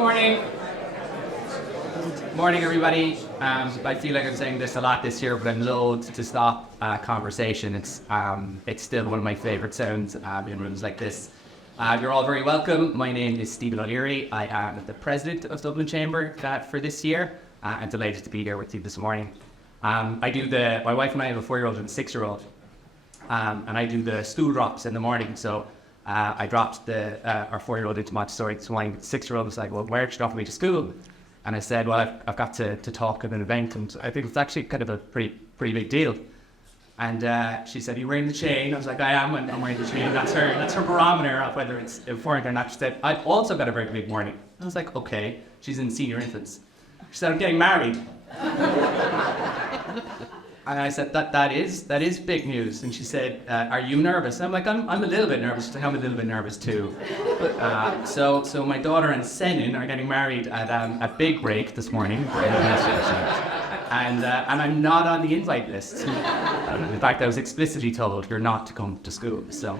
morning. Morning, everybody. I feel like I'm saying this a lot this year, but I'm loath to stop conversation. It's still one of my favourite sounds in rooms like this. You're all very welcome. My name is Stephen O'Leary. I am the president of Dublin Chamber for this year. I'm delighted to be here with you this morning. My wife and I have a 4-year-old and a 6-year-old, and I do the school drops in the morning. So I dropped our 4-year-old into Montessori this morning. The 6-year-old was like, "Well, where are you dropping me to school?" And I said, "Well, I've got to talk at an event, and I think it's actually kind of a pretty big deal." And she said, "Are you wearing the chain?" I was like, "I am, and I'm wearing the chain." That's her barometer of whether it's important or not. She said, "I've also got a very big morning." I was like, "Okay." She's in senior infants. She said, "I'm getting married." And I said, that is big news. And she said, "Are you nervous?" And I'm like, I'm a little bit nervous. She's like, "I'm a little bit nervous too." So my daughter and Senin are getting married at a big break this morning. And I'm not on the invite list. In fact, I was explicitly told you're not to come to school. So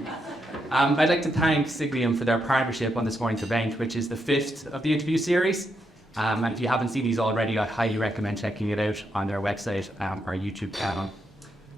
I'd like to thank Signium for their partnership on this morning's event, which is the 5th of the interview series. And if you haven't seen these already, I highly recommend checking it out on their website or YouTube channel.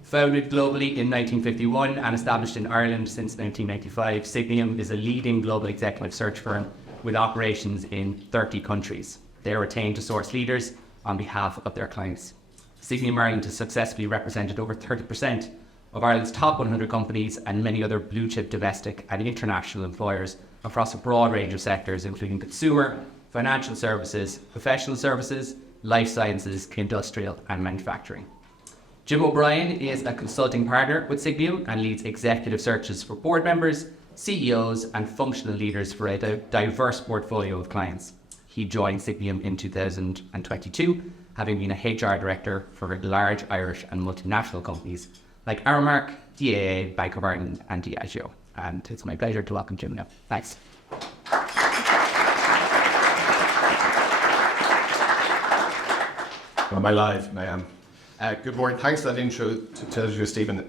Founded globally in 1951 and established in Ireland since 1995, Signium is a leading global executive search firm with operations in 30 countries. They are retained to source leaders on behalf of their clients. Signium Ireland has successfully represented over 30% of Ireland's top 100 companies and many other blue chip domestic and international employers across a broad range of sectors, including consumer, financial services, professional services, life sciences, industrial and manufacturing. Jim O'Brien is a consulting partner with Signium and leads executive searches for board members, CEOs and functional leaders for a diverse portfolio of clients. He joined Signium in 2022, having been a HR director for large Irish and multinational companies like Aramark, DAA, Bank of Ireland and Diageo. And it's my pleasure to welcome Jim now. Thanks. Am I live? I am. Good morning. Thanks for that intro to you, Stephen.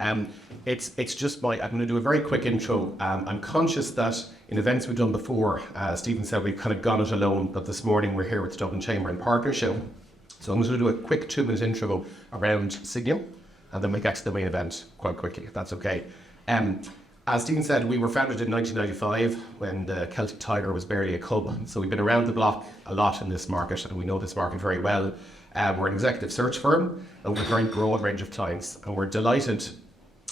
It's just I'm going to do a very quick intro. I'm conscious that in events we've done before, Stephen said we've kind of gone it alone, but this morning we're here with the Dublin Chamber in partnership. So I'm going to do a quick 2-minute intro around Signium, and then we'll get to the main event quite quickly, if that's okay. As Stephen said, we were founded in 1995 when the Celtic Tiger was barely a cub. So we've been around the block a lot in this market, and we know this market very well. We're an executive search firm and we're a very broad range of clients, and we're delighted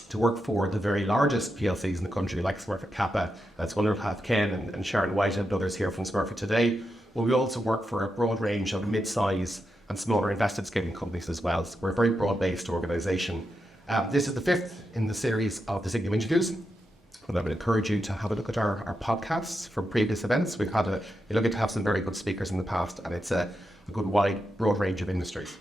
to work for the very largest PLCs in the country, like Smurfit Kappa. That's wonderful to have Ken and Sharon White and others here from Smurfit today. But we also work for a broad range of mid-size and smaller invested scaling companies as well. So we're a very broad-based organisation. This is the 5th in the series of the Signium interviews. And I would encourage you to have a look at our podcasts from previous events. We've had you're lucky to have some very good speakers in the past, and it's a good broad range of industries.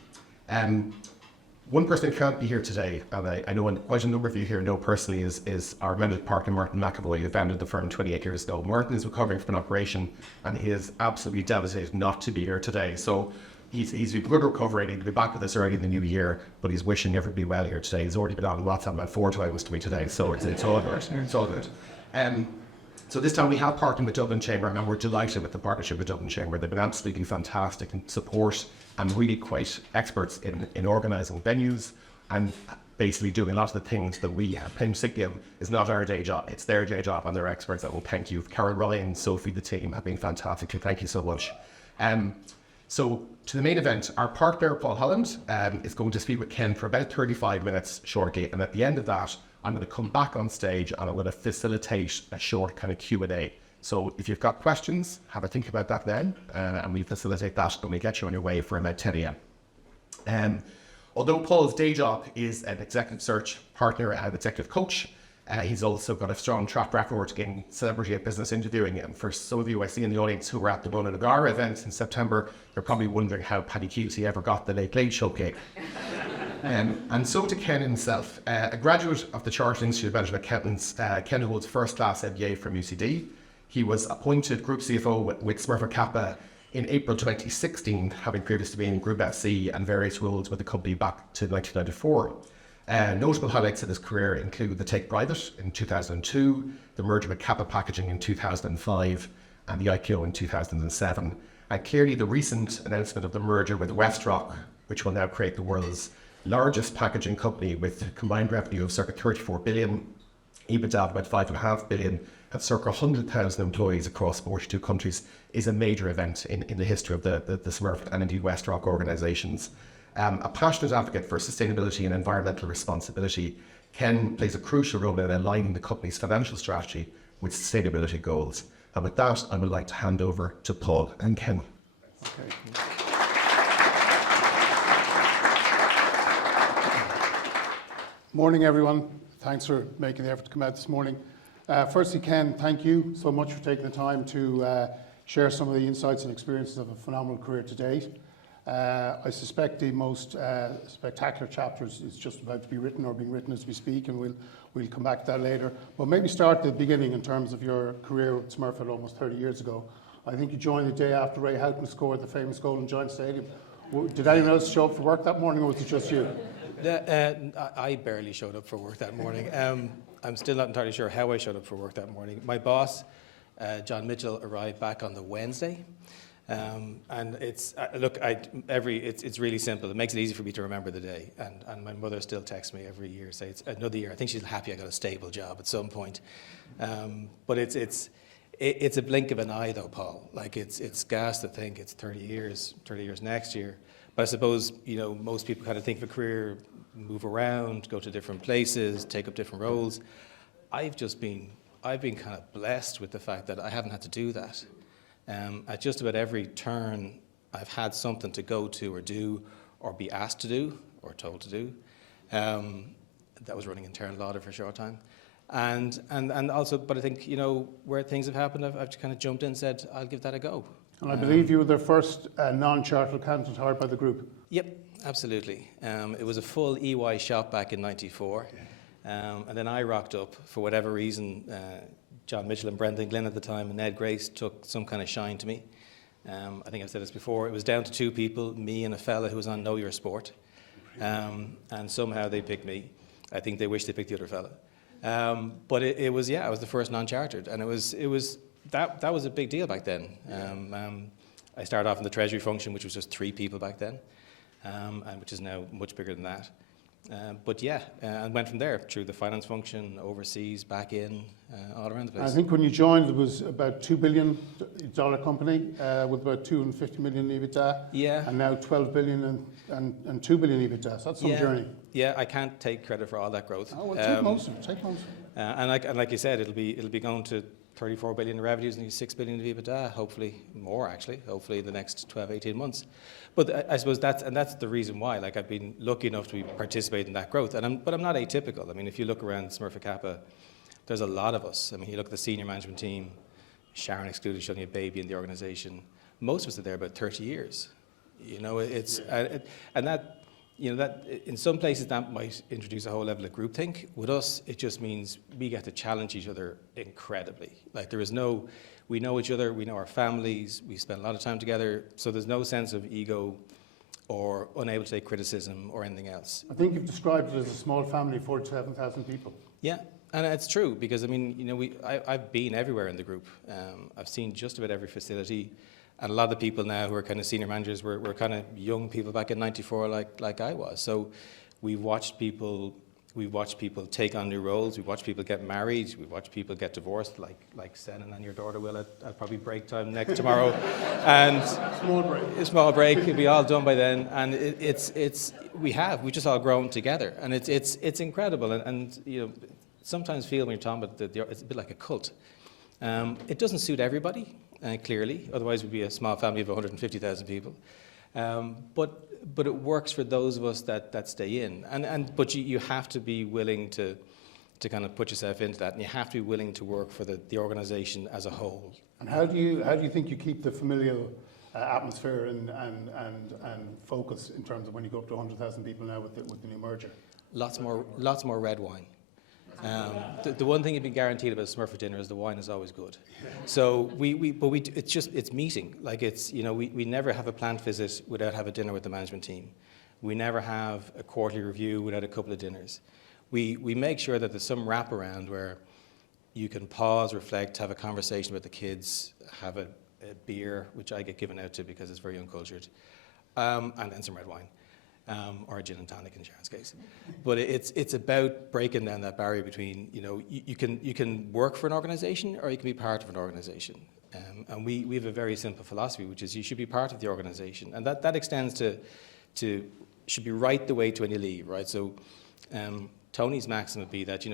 One person who can't be here today, and I know quite a number of you here know personally, is our managing partner, Martin McAvoy, who founded the firm 28 years ago. Martin is recovering from an operation, and he is absolutely devastated not to be here today. So he's in good recovery, and he'll be back with us early in the new year, but he's wishing everybody well here today. He's already been on WhatsApp about 4 times to me today, so it's all good. It's all good. So this time we have partnered with Dublin Chamber, and we're delighted with the partnership with Dublin Chamber. They've been absolutely fantastic in support and really quite experts in organising venues and basically doing a lot of the things that we have. Signium is not our day job, it's their day job, and they're experts. I will thank you. Carol, Ryan, Sophie, the team have been fantastic. Thank you so much. So to the main event, our partner, Paul Holland, is going to speak with Ken for about 35 minutes shortly, and at the end of that, I'm going to come back on stage and I'm going to facilitate a short kind of Q&A. So if you've got questions, have a think about that then, and we facilitate that and we get you on your way for about 10 a.m. Although Paul's day job is an executive search partner and executive coach, he's also got a strong track record in celebrity and business interviewing. And for some of you I see in the audience who were at the Rona Nagara event in September, you're probably wondering how Paddy Cusey ever got the Late Late Show cake. And so to Ken himself, a graduate of the Chartered Institute of Management Accountants. Ken holds first-class MBA from UCD. He was appointed Group CFO with Smurfit Kappa in April 2016, having previously been in Group FC and various roles with the company back to 1994. Notable highlights of his career include the take private in 2002, the merger with Kappa Packaging in 2005, and the IPO in 2007. And clearly the recent announcement of the merger with WestRock, which will now create the world's largest packaging company with a combined revenue of circa 34 billion, EBITDA of about 5.5 billion, have circa 100,000 employees across 42 countries, is a major event in the history of the Smurfit and indeed WestRock organisations. A passionate advocate for sustainability and environmental responsibility, Ken plays a crucial role in aligning the company's financial strategy with sustainability goals. And with that, I would like to hand over to Paul and Ken. Okay. Morning, everyone. Thanks for making the effort to come out this morning. Firstly, Ken, thank you so much for taking the time to share some of the insights and experiences of a phenomenal career to date. I suspect the most spectacular chapter is just about to be written or being written as we speak, and we'll come back to that later. But maybe start at the beginning in terms of your career with Smurfit almost 30 years ago. I think you joined the day after Ray Houghton scored the famous goal in Giant Stadium. Did anyone else show up for work that morning, or was it just you? I barely showed up for work that morning. I'm still not entirely sure how I showed up for work that morning. My boss, John Mitchell, arrived back on the Wednesday. And it's it's really simple. It makes it easy for me to remember the day. And my mother still texts me every year, say it's another year. I think she's happy I got a stable job at some point. But it's a blink of an eye, though, Paul. Like it's gas to think it's 30 years next year. But I suppose most people kind of think of a career, move around, go to different places, take up different roles. I've been kind of blessed with the fact that I haven't had to do that. At just about every turn, I've had something to go to or do or be asked to do or told to do. That was running internal audit for a short time. And also, but I think, where things have happened, I've kind of jumped in and said, I'll give that a go. And I believe you were the first non-chartered accountant hired by the group. Yep, absolutely. It was a full EY shop back in '94. And then I rocked up for whatever reason. John Mitchell and Brendan Glynn at the time and Ned Grace took some kind of shine to me. I think I've said this before. It was down to two people, me and a fella who was on Know Your Sport. And somehow they picked me. I think they wished they picked the other fella. But I was the first non-chartered. And that was a big deal back then. I started off in the treasury function, which was just 3 people back then, and which is now much bigger than that. And went from there through the finance function, overseas, back in, all around the place. I think when you joined, it was about $2 billion company with about 250 million EBITDA. Yeah. And now 12 billion and 2 billion EBITDA. So that's some journey. Yeah, I can't take credit for all that growth. Oh, well, take most of it. And like you said, it'll be going to 34 billion in revenues and 6 billion in EBITDA, hopefully more actually, hopefully in the next 12, 18 months. But I suppose that's the reason why, like I've been lucky enough to participate in that growth. But I'm not atypical. I mean, if you look around Smurfit Kappa, there's a lot of us. I mean, you look at the senior management team, Sharon excluded, she's only a baby in the organization. Most of us are there about 30 years. That in some places that might introduce a whole level of groupthink. With us, it just means we get to challenge each other incredibly. Like we know each other, we know our families, we spend a lot of time together, so there's no sense of ego or unable to take criticism or anything else. I think you've described it as a small family, 47,000 people. Yeah, and it's true because I mean, I've been everywhere in the group. I've seen just about every facility. And a lot of the people now who are kind of senior managers were kind of young people back in '94, like I was. So we watched people take on new roles. We watched people get married. We watched people get divorced, like Senan and your daughter will at probably break time tomorrow. And small break. It'll be all done by then. And we just all grown together, and it's incredible. And sometimes feel when you're talking about it's a bit like a cult. It doesn't suit everybody. Clearly, otherwise we'd be a small family of 150,000 people. But it works for those of us that stay in. But you have to be willing to kind of put yourself into that, and you have to be willing to work for the organisation as a whole. And how do you think you keep the familial atmosphere and focus in terms of when you go up to 100,000 people now with the new merger? Lots more red wine. The one thing you've been guaranteed about Smurfit dinner is the wine is always good. So it's meeting. Like we never have a plant visit without have a dinner with the management team. We never have a quarterly review without a couple of dinners. We make sure that there's some wraparound where you can pause, reflect, have a conversation with the kids, have a a beer, which I get given out to because it's very uncultured, and then some red wine, or a gin and tonic in Sharon's case. But it's about breaking down that barrier between, you can work for an organization or you can be part of an organization. And we have a very simple philosophy, which is you should be part of the organization. And that extends to should be right the way to when you leave, right? So Tony's maxim would be that,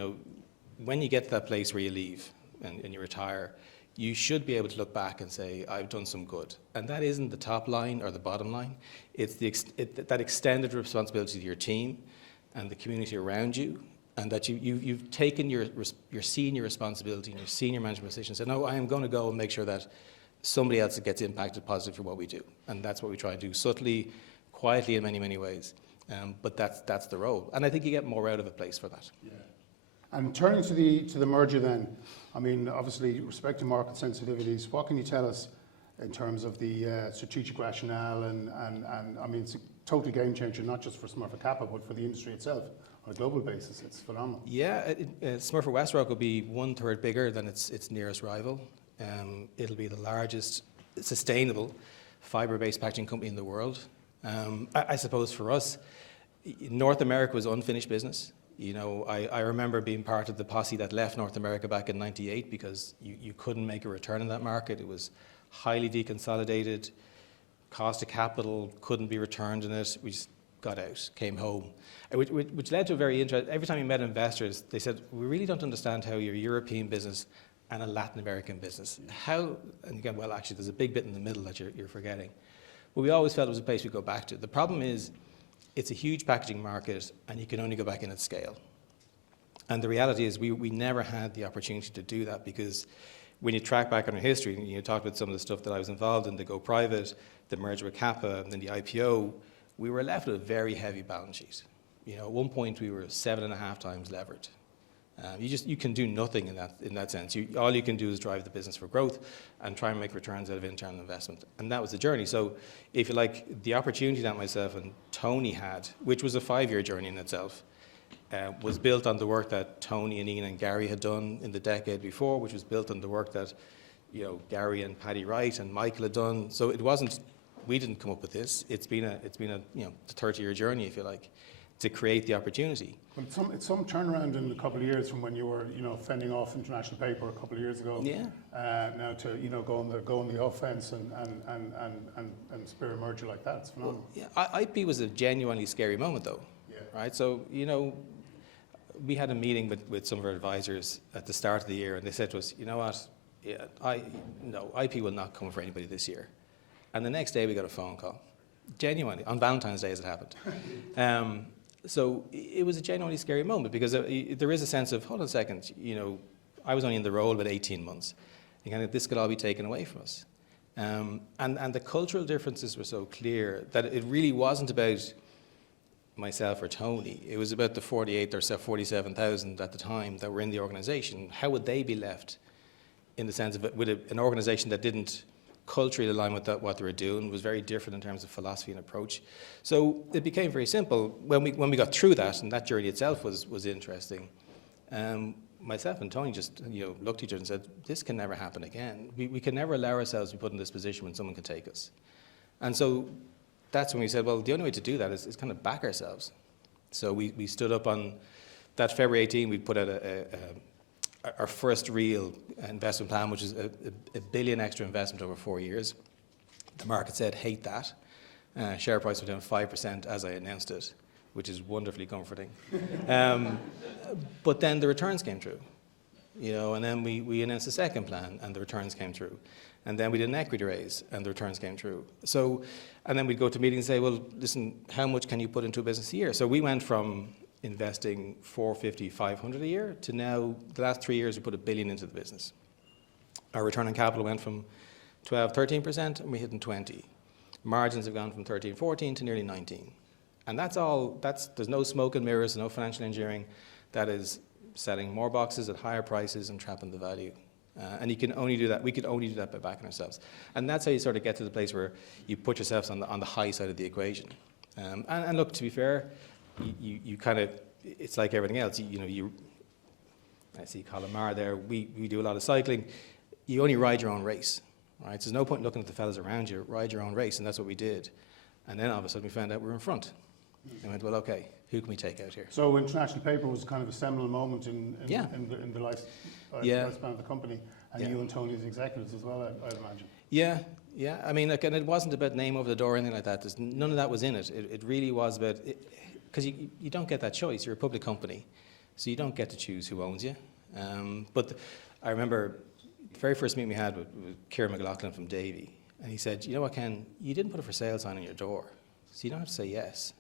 when you get to that place where you leave and you retire, you should be able to look back and say, I've done some good. And that isn't the top line or the bottom line. It's that extended responsibility to your team and the community around you, and that you've taken your senior responsibility and your senior management position and said, no, I am going to go and make sure that somebody else gets impacted positively for what we do. And that's what we try to do, subtly, quietly in many, many ways. But that's the role. And I think you get more out of a place for that. Yeah. And turning to the merger then, I mean, obviously, respecting market sensitivities, what can you tell us in terms of the strategic rationale? And I mean, it's a total game changer, not just for Smurfit Kappa, but for the industry itself on a global basis. It's phenomenal. Yeah, Smurfit WestRock will be 1/3 bigger than its nearest rival. It'll be the largest sustainable fibre-based packaging company in the world. I suppose for us, North America was unfinished business. I remember being part of the posse that left North America back in '98 because you couldn't make a return in that market. It was highly deconsolidated, cost of capital couldn't be returned in it. We just got out, came home, which led to a very interesting. Every time we met investors, they said, we really don't understand how your European business and a Latin American business, and again, well, actually, there's a big bit in the middle that you're forgetting. But we always felt it was a place we go back to. The problem is, it's a huge packaging market, and you can only go back in at scale. And the reality is we never had the opportunity to do that, because when you track back on our history, and you talked about some of the stuff that I was involved in, the go private, the merger with Kappa, and then the IPO, we were left with a very heavy balance sheet. At one point we were 7.5 times levered. You can do nothing in that sense. All you can do is drive the business for growth and try and make returns out of internal investment. And that was the journey. So if you like, the opportunity that myself and Tony had, which was a 5-year journey in itself, was built on the work that Tony and Ian and Gary had done in the decade before, which was built on the work that Gary and Paddy Wright and Michael had done. So it wasn't, we didn't come up with this. It's been a 30-year journey, if you like, to create the opportunity. Well, it's some turnaround in a couple of years from when you were, fending off international paper a couple of years ago. Yeah. Now to go on the offense and spear a merger like that. It's phenomenal. Well, yeah, IP was a genuinely scary moment, though. Yeah. Right. So we had a meeting with some of our advisors at the start of the year, and they said to us, you know what, IP will not come for anybody this year. And the next day we got a phone call, genuinely on Valentine's Day as it happened. So it was a genuinely scary moment, because there is a sense of, hold on a second, I was only in the role about 18 months. And kind of, this could all be taken away from us. And the cultural differences were so clear that it really wasn't about myself or Tony. It was about the 48 or 47,000 at the time that were in the organization. How would they be left in the sense of with an organization that didn't culturally align with what they were doing, was very different in terms of philosophy and approach. So it became very simple. When we got through that, and that journey itself was interesting, myself and Tony just looked at each other and said, this can never happen again. We can never allow ourselves to be put in this position when someone can take us. And so that's when we said, well, the only way to do that is kind of back ourselves. So we stood up on that February 18, we put out our first real investment plan, which is a billion extra investment over 4 years. The market said, hate that. Share price went down 5% as I announced it, which is wonderfully comforting. But then the returns came through, and then we announced a second plan, and the returns came through. And then we did an equity raise, and the returns came through. So, and then we'd go to meetings and say, well, listen, how much can you put into a business a year? So we went from investing 450, 500 a year to now, the last 3 years, we put $1 billion into the business. Our return on capital went from 12, 13%, and we hit in 20. Margins have gone from 13, 14 to nearly 19. And that's all, there's no smoke and mirrors, no financial engineering. That is selling more boxes at higher prices and trapping the value. And you can only do that, we could only do that by backing ourselves. And that's how you sort of get to the place where you put yourselves on the high side of the equation. And look, to be fair, you kind of, it's like everything else. I see Colin Marr there. We do a lot of cycling. You only ride your own race. right? So there's no point in looking at the fellas around you, ride your own race, and that's what we did. And then all of a sudden we found out we were in front. And went, well, okay, who can we take out here? So International Paper was kind of a seminal moment in the lifespan of the company, and you and Tony as executives as well, I'd imagine. Yeah. I mean, like, and it wasn't about name over the door or anything like that. None of that was in it. It really was about, because you don't get that choice. You're a public company, so you don't get to choose who owns you. But I remember the very first meeting we had with Kieran McLaughlin from Davy, and he said, you know what, Ken, you didn't put a for sale sign on your door, so you don't have to say yes.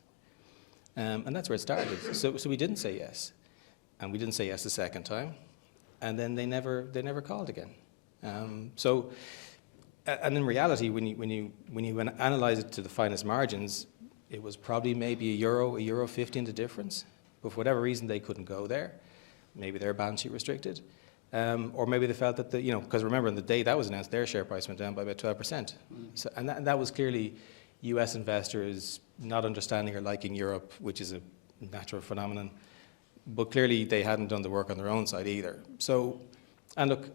And that's where it started. So we didn't say yes, and we didn't say yes the second time, and then they never called again. And in reality, when you analyze it to the finest margins, it was probably maybe €1.50 in the difference. But for whatever reason, they couldn't go there. Maybe their balance sheet restricted, or maybe they felt that because remember, on the day that was announced, their share price went down by about 12%. So, and that was clearly U.S. investors not understanding or liking Europe, which is a natural phenomenon. But clearly, they hadn't done the work on their own side either. So, and look.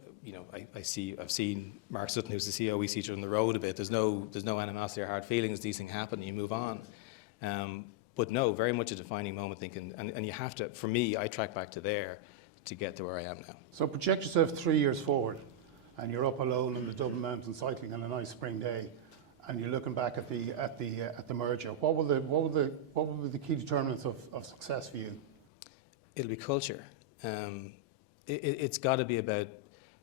I've seen Mark Sutton, who's the CEO, we see each other on the road a bit. There's no animosity or hard feelings. These things happen and you move on. But no, very much a defining moment thinking, and you have to, for me, I track back to there to get to where I am now. So project yourself 3 years forward, and you're up alone in the Dublin Mountains cycling on a nice spring day, and you're looking back at the merger. What will the key determinants of success for you? It'll be culture. It's got to be about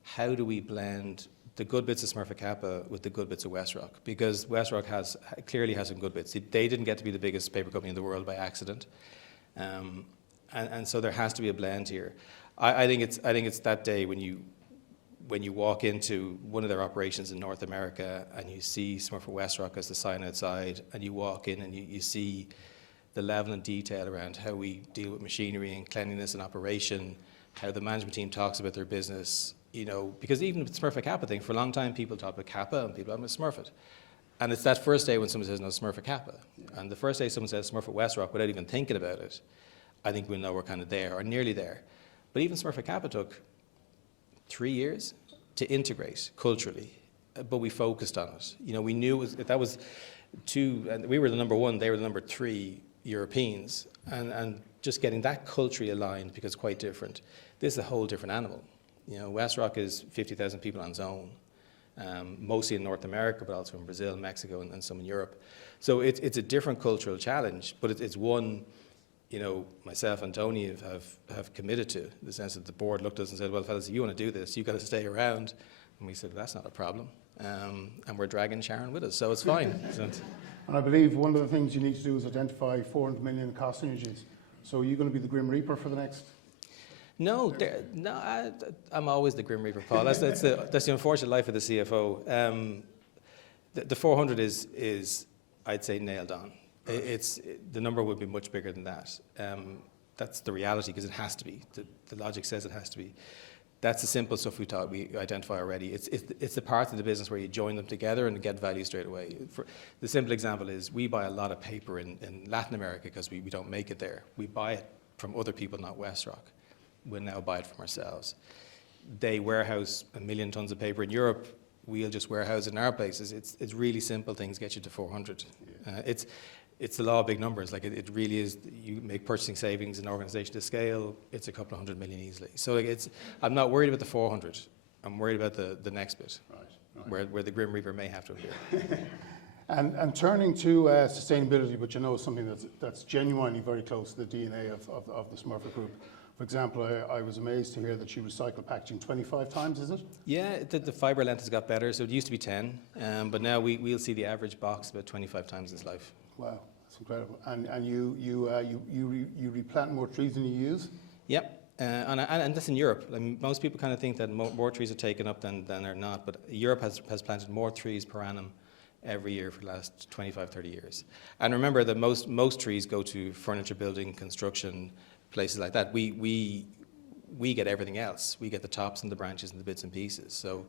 how do we blend the good bits of Smurfit Kappa with the good bits of WestRock? Because WestRock clearly has some good bits. They didn't get to be the biggest paper company in the world by accident, and so there has to be a blend here. I think it's that day when you walk into one of their operations in North America and you see Smurfit WestRock as the sign outside, and you walk in and you see the level and detail around how we deal with machinery and cleanliness and operation, how the management team talks about their business. Because even with the Smurfit Kappa thing, for a long time people talk about Kappa and people talk about Smurfit. And it's that first day when someone says, no, Smurfit Kappa. And the first day someone says Smurfit WestRock without even thinking about it, I think we'll know we're kind of there or nearly there. But even Smurfit Kappa took 3 years to integrate culturally, but we focused on it. We knew that was two, and we were the number one, they were the number 3 Europeans, and just getting that culturally aligned, because it's quite different. This is a whole different animal. WestRock is 50,000 people on its own, mostly in North America, but also in Brazil, Mexico, and some in Europe. So it's a different cultural challenge, but it's one, myself and Tony have committed to, in the sense that the board looked at us and said, well, fellas, if you want to do this, you've got to stay around. And we said, well, that's not a problem. And we're dragging Sharon with us, so it's fine. And I believe one of the things you need to do is identify 400 million cost synergies. So are you going to be the Grim Reaper for the next? No, I'm always the Grim Reaper, Paul. That's the unfortunate life of the CFO. The 400 is, I'd say, nailed on. The number would be much bigger than that. That's the reality, because it has to be. The logic says it has to be. That's the simple stuff we identify already. It's the part of the business where you join them together and get value straight away. The simple example is we buy a lot of paper in Latin America because we don't make it there. We buy it from other people, not WestRock. We'll now buy it from ourselves. They warehouse 1 million tons of paper in Europe. We'll just warehouse it in our places. It's really simple things get you to 400. It's the law of big numbers. Like it really is. You make purchasing savings in an organization to scale. It's a couple of 100 million easily. So I'm not worried about the 400. I'm worried about the next bit, right. where the Grim Reaper may have to appear. And turning to sustainability, which something that's genuinely very close to the DNA of the Smurfit Group. For example, I was amazed to hear that you recycle packaging 25 times, is it? Yeah, the fibre length has got better. So it used to be 10, but now we'll see the average box about 25 times its life. Wow, that's incredible. And you replant more trees than you use? Yep, and that's in Europe. I mean, most people kind of think that more trees are taken up than are not, but Europe has planted more trees per annum every year for the last 25, 30 years. And remember that most trees go to furniture building, construction, places like that. We get everything else. We get the tops and the branches and the bits and pieces. So,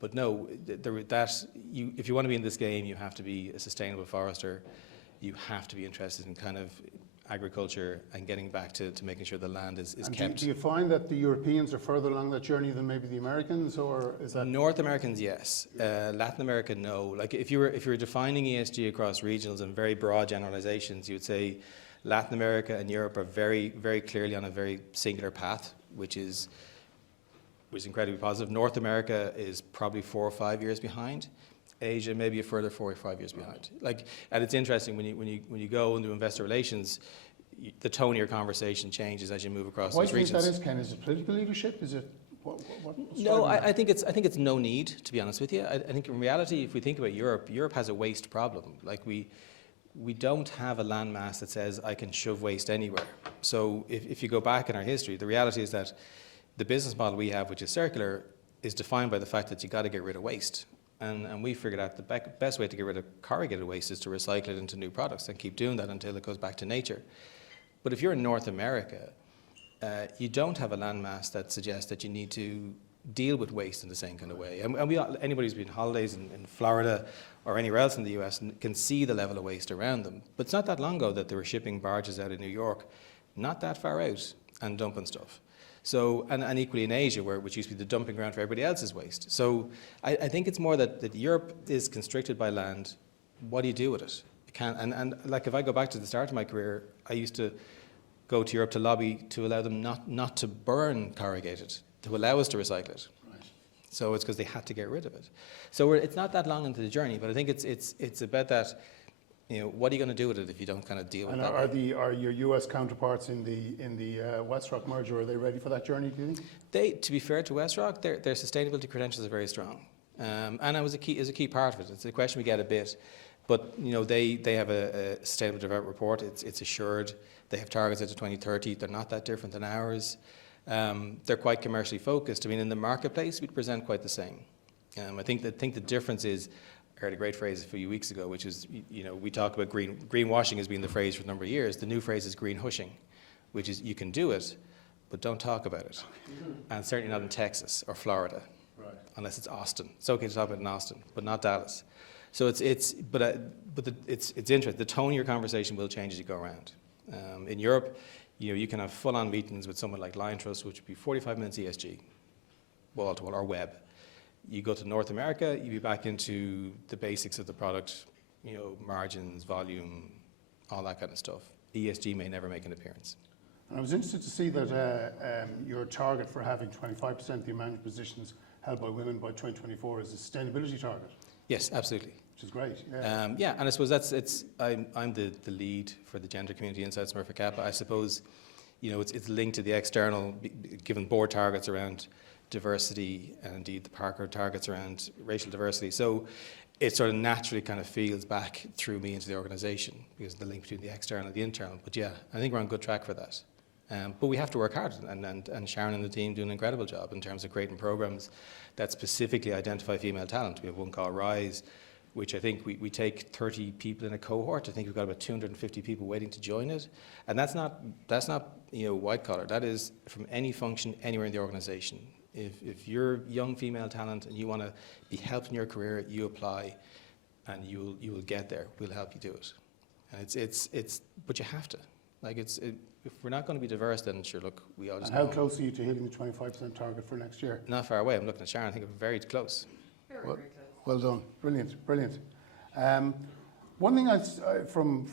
but no, if you want to be in this game, you have to be a sustainable forester. You have to be interested in kind of agriculture and getting back to making sure the land is And kept. do you find that the Europeans are further along that journey than maybe the Americans, or is that? North Americans, yes. Latin America, no. Like if you were defining ESG across regionals and very broad generalizations, you would say Latin America and Europe are very, very clearly on a very singular path, which is incredibly positive. North America is probably 4 or 5 years behind. Asia maybe a further 4 or 5 years behind. And it's interesting when you go into investor relations, the tone of your conversation changes as you move across Why those do you think regions. that is, Ken? Is it political leadership? Is it what's No, driving that? I think it's no need, to be honest with you. I think in reality, if we think about Europe, Europe has a waste problem. Like we don't have a landmass that says I can shove waste anywhere. So if you go back in our history, the reality is that the business model we have, which is circular, is defined by the fact that you got to get rid of waste. And we figured out the best way to get rid of corrugated waste is to recycle it into new products and keep doing that until it goes back to nature. But if you're in North America, you don't have a landmass that suggests that you need to deal with waste in the same kind of way. And anybody who's been on holidays in Florida or anywhere else in the US can see the level of waste around them. But it's not that long ago that they were shipping barges out of New York, not that far out, and dumping stuff. So, and equally in Asia, which used to be the dumping ground for everybody else's waste. So I think it's more that Europe is constricted by land. What do you do with it? You can't, and like if I go back to the start of my career, I used to go to Europe to lobby to allow them not to burn corrugated, to allow us to recycle it. Right. So it's because they had to get rid of it. So it's not that long into the journey, but I think it's about that. You know, what are you going to do with it if you don't kind of deal with And that? are your US counterparts in the WestRock merger, are they ready for that journey, do you think? To be fair to WestRock, their sustainability credentials are very strong, and it was a key part of it. It's a question we get a bit, but you know they have a sustainable development report. It's assured. They have targets out to 2030. They're not that different than ours. They're quite commercially focused. I mean, in the marketplace, we present quite the same. I think the difference is. I heard a great phrase a few weeks ago, which is, you know, we talk about greenwashing as being the phrase for a number of years. The new phrase is green hushing, which is you can do it, but don't talk about it. And certainly not in Texas or Florida, Right. unless it's Austin. It's okay to talk about it in Austin, but not Dallas. So it's interesting. The tone of your conversation will change as you go around. In Europe, you know, you can have full-on meetings with someone like Lion Trust, which would be 45 minutes ESG, wall to wall, or web. You go to North America, you be back into the basics of the product, you know, margins, volume, all that kind of stuff. ESG may never make an appearance. And I was interested to see that your target for having 25% of the management positions held by women by 2024 is a sustainability target, Yes, absolutely. which is great. Yeah. Yeah, and I suppose I'm the lead for the gender community inside Smurfit Kappa. I suppose, you know, it's linked to the external, given board targets around diversity and indeed the Parker targets around racial diversity. So it sort of naturally kind of feels back through me into the organisation because of the link between the external and the internal. But yeah, I think we're on good track for that. But we have to work hard, and Sharon and the team do an incredible job in terms of creating programs that specifically identify female talent. We have one called Rise, which I think we take 30 people in a cohort. I think we've got about 250 people waiting to join it. And that's not you know, white collar. That is from any function anywhere in the organisation. If you're young female talent and you want to be helped in your career, you apply, and you will get there. We'll help you do it. And but you have to. Like if we're not going to be diverse, then sure, look, we all just. And how close are you to hitting the 25% target for next year? Not far away. I'm looking at Sharon. I think I'm very close. Very, Well- very close. Well done, brilliant, brilliant. One thing from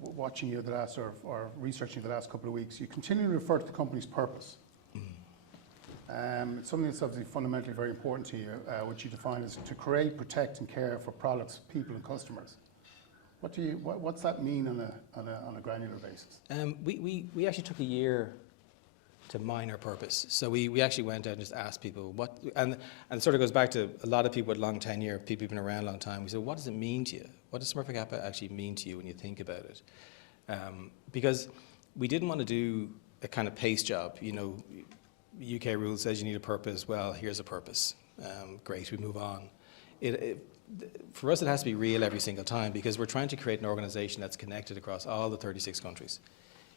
watching you the last or researching you the last couple of weeks, you continue to refer to the company's purpose. It's something that's obviously fundamentally very important to you, which you define as to create, protect, and care for products, people, and customers. What's that mean on a granular basis? We actually took a year to mine our purpose. So we actually went out and just asked people what, and it sort of goes back to a lot of people with long tenure, people who've been around a long time. We said, what does it mean to you? What does Smurfit Kappa actually mean to you when you think about it? Because we didn't want to do a kind of pace job. You know, UK rule says you need a purpose. Well, here's a purpose. Great, we move on. For us, it has to be real every single time because we're trying to create an organisation that's connected across all the 36 countries.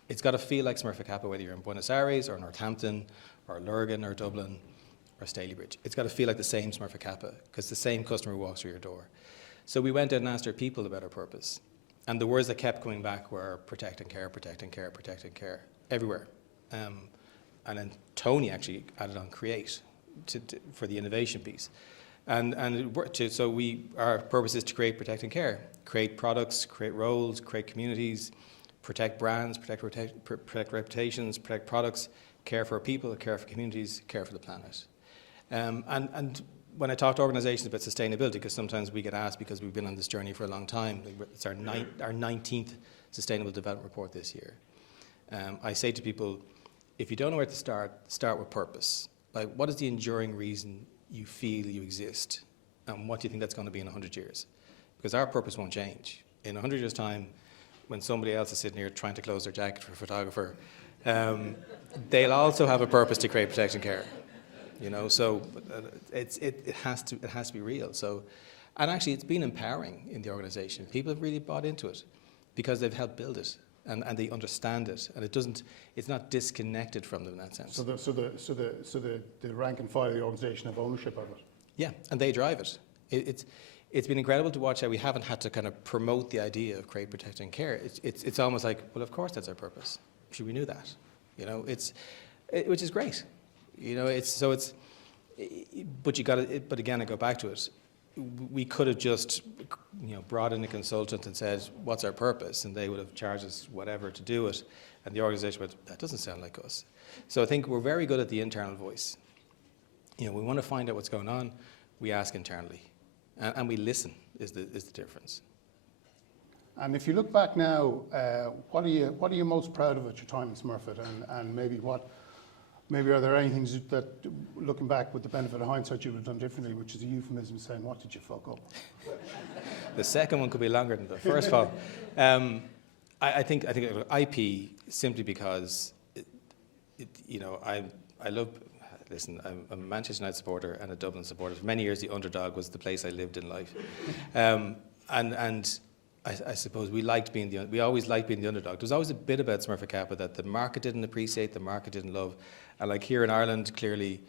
It's got to feel like Smurfit Kappa, whether you're in Buenos Aires or Northampton or Lurgan or Dublin or Stalybridge. It's got to feel like the same Smurfit Kappa because the same customer walks through your door. So we went out and asked our people about our purpose. And the words that kept coming back were protect and care, protect and care, protect and care, everywhere. And then Tony actually added on create for the innovation piece. And it worked too. So our purpose is to create, protect and care. Create products, create roles, create communities, protect brands, protect reputations, protect products, care for people, care for communities, care for the planet. And when I talk to organizations about sustainability, because sometimes we get asked, because we've been on this journey for a long time, it's our 19th Sustainable Development Report this year. I say to people, if you don't know where to start with purpose. Like, what is the enduring reason you feel you exist? And what do you think that's going to be in 100 years? Because our purpose won't change. In 100 years' time, when somebody else is sitting here trying to close their jacket for a photographer, they'll also have a purpose to create, protect and care. You know, so it has to be real. So, and actually, it's been empowering in the organisation. People have really bought into it because they've helped build it, and they understand it, and it's not disconnected from them in that sense. So the rank and file of the organisation have ownership of it. Yeah, and they drive it. It's been incredible to watch how we haven't had to kind of promote the idea of create, protect, and care. It's almost like, well, of course that's our purpose. Sure, we knew that. You know, which is great. You know, but you got to. But again, I go back to it. We could have just, brought in a consultant and said, "What's our purpose?" and they would have charged us whatever to do it, and the organisation went, "That doesn't sound like us." So I think we're very good at the internal voice. We want to find out what's going on. We ask internally, and we listen. Is the difference. And if you look back now, what are you most proud of at your time in Smurfit, and maybe are there any things that, looking back with the benefit of hindsight, you would have done differently, which is a euphemism saying, what did you fuck up? The second one could be longer than the first one. I think IP, simply because, I love, listen, I'm a Manchester United supporter and a Dublin supporter. For many years, the underdog was the place I lived in life. And I suppose we always liked being the underdog. There was always a bit about Smurfit Kappa that the market didn't appreciate, the market didn't love. And like here in Ireland, clearly,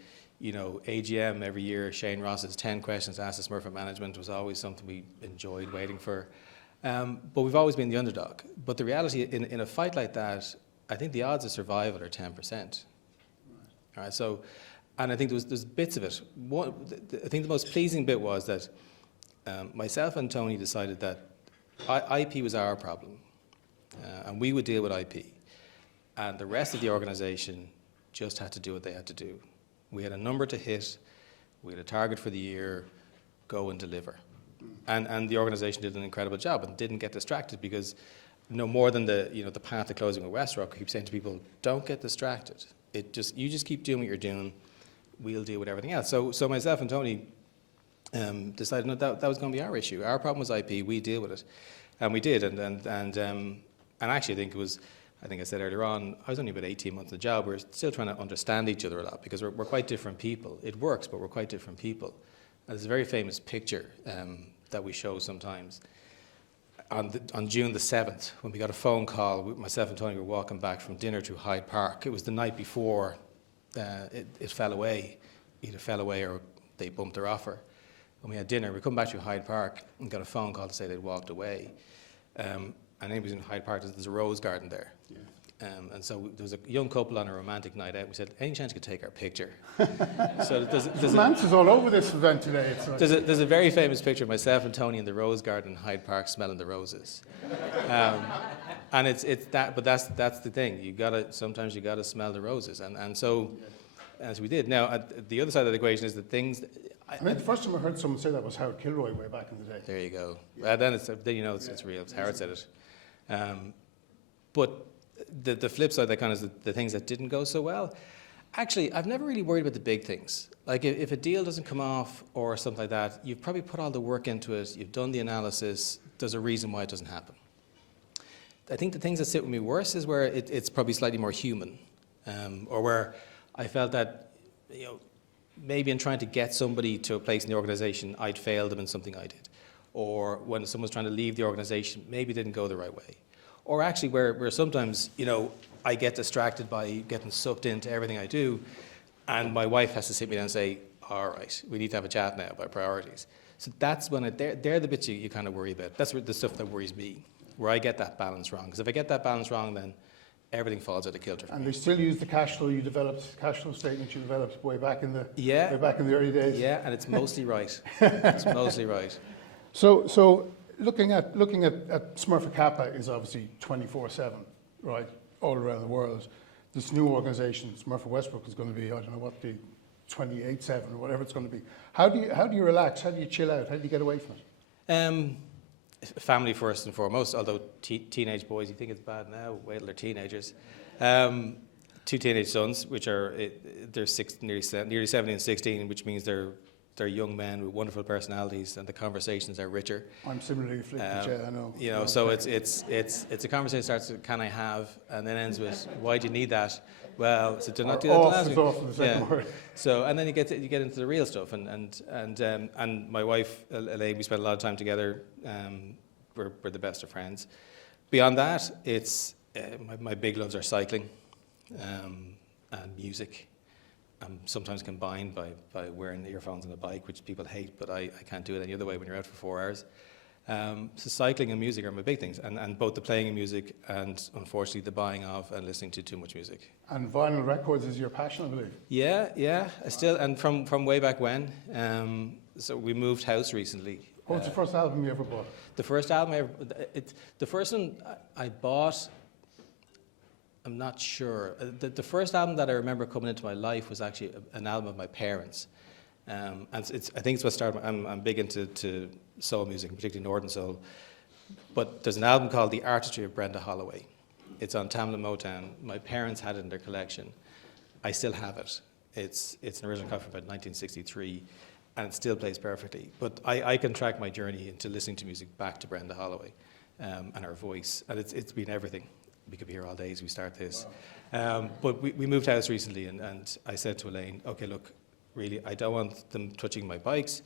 AGM every year, Shane Ross's 10 questions asked the Smurfit management was always something we enjoyed waiting for. But we've always been the underdog. But the reality, in a fight like that, I think the odds of survival are 10%. All right, so, and I think there's bits of it. I think the most pleasing bit was that myself and Tony decided that IP was our problem, and we would deal with IP, and the rest of the organisation just had to do what they had to do. We had a number to hit, we had a target for the year, go and deliver, and the organisation did an incredible job and didn't get distracted, because no more than the path to closing with WestRock, I keep saying to people, don't get distracted. You just keep doing what you're doing. We'll deal with everything else. So myself and Tony decided that was going to be our issue. Our problem was IP. We deal with it, and we did. And actually, I think I said earlier on, I was only about 18 months in the job. We're still trying to understand each other a lot, because we're quite different people. It works, but we're quite different people. And there's a very famous picture that we show sometimes. On June the 7th, when we got a phone call, myself and Tony were walking back from dinner to Hyde Park. It was the night before it fell away. Either fell away or they bumped their offer. When we had dinner, we come back to Hyde Park and got a phone call to say they'd walked away. And anybody in Hyde Park, there's a rose garden there. Yeah. And so there was a young couple on a romantic night out. We said, any chance you could take our picture? So there's Romances all over this event today. There's a very famous picture of myself and Tony in the rose garden in Hyde Park smelling the roses. And it's that, but that's the thing. Sometimes you gotta smell the roses, and so as we did. Now the other side of the equation is the things. I think the first time I heard someone say that was Howard Kilroy way back in the day. There you go. Then it's real. It's Howard said it. But the flip side of that kind of is the things that didn't go so well. Actually, I've never really worried about the big things. Like if a deal doesn't come off or something like that, you've probably put all the work into it. You've done the analysis. There's a reason why it doesn't happen. I think the things that sit with me worse is where it's probably slightly more human, or where I felt that, maybe in trying to get somebody to a place in the organisation, I'd failed them in something I did. Or when someone's trying to leave the organisation, maybe it didn't go the right way. Or actually where sometimes, I get distracted by getting sucked into everything I do, and my wife has to sit me down and say, all right, we need to have a chat now about priorities. So that's when they're the bits you kind of worry about. That's the stuff that worries me. where I get that balance wrong. Because if I get that balance wrong, then everything falls out of kilter. And they still use the cash flow statement you developed way back in the Yeah. way back in the early days. Yeah, and it's mostly right. It's mostly right. So looking at Smurfit Kappa is obviously 24/7, right, all around the world. This new organisation, Smurfit WestRock, is going to be, I don't know what, the 28/7 or whatever it's going to be. How do you relax? How do you chill out? How do you get away from it? Family first and foremost, although teenage boys, you think it's bad now, wait till they're teenagers. 2 teenage sons, which are, they're nearly 17 and 16, which means they're young men with wonderful personalities, and the conversations are richer. I'm similarly afflicted, yeah, I know. You know, so it's a conversation starts with, can I have, and then ends with, why do you need that? Well, so did not do that last week. Off in the second word. So, and then you get into the real stuff, and my wife Elaine, we spent a lot of time together. We're the best of friends. Beyond that, it's my big loves are cycling, and music. Sometimes combined by wearing earphones on a bike, which people hate, but I can't do it any other way when you're out for 4 hours. So cycling and music are my big things, and both the playing of music and, unfortunately, the buying of and listening to too much music. And vinyl records is your passion, I believe. Yeah. I still, and from way back when. So we moved house recently. What was the first album you ever bought? The first album the first one I bought, I'm not sure. The first album that I remember coming into my life was actually an album of my parents. And I think it's what started. I'm big into soul music, particularly Northern Soul. But there's an album called The Artistry of Brenda Holloway. It's on Tamla Motown. My parents had it in their collection. I still have it. It's an original copy from about 1963, and it still plays perfectly. But I can track my journey into listening to music back to Brenda Holloway and her voice. And it's been everything. We could be here all day as we start this. But we moved house recently, and I said to Elaine, okay, look, really, I don't want them touching my bikes,